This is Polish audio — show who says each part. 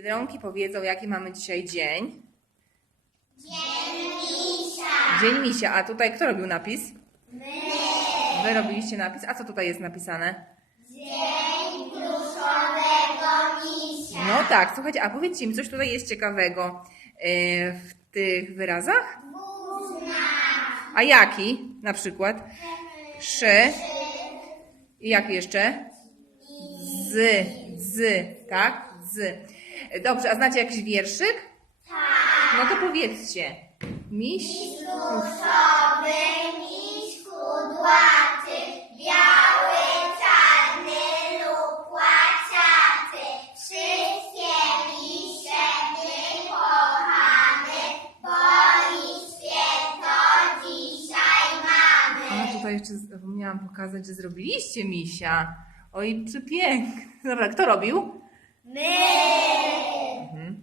Speaker 1: Biedronki powiedzą, jaki mamy dzisiaj dzień. Dzień misia. Dzień misia. A tutaj kto robił napis? My. Wy robiliście napis. A co tutaj jest napisane? Dzień pluszowego misia. No tak, słuchajcie, a powiedzcie mi, coś tutaj jest ciekawego yy, w tych wyrazach? A jaki na przykład? Szy. I jak jeszcze? Z, z, tak? Z. Dobrze, a znacie jakiś wierszyk? Tak. No to powiedzcie. Miś.
Speaker 2: Pluszowy miś kudłaty, biały, czarny lub płaciaty. Wszystkie misie my kochamy, bo ich święto dzisiaj mamy.
Speaker 1: A tutaj jeszcze zapomniałam pokazać, że zrobiliście misia. Oj, przepięknie. Dobra, kto robił?
Speaker 2: My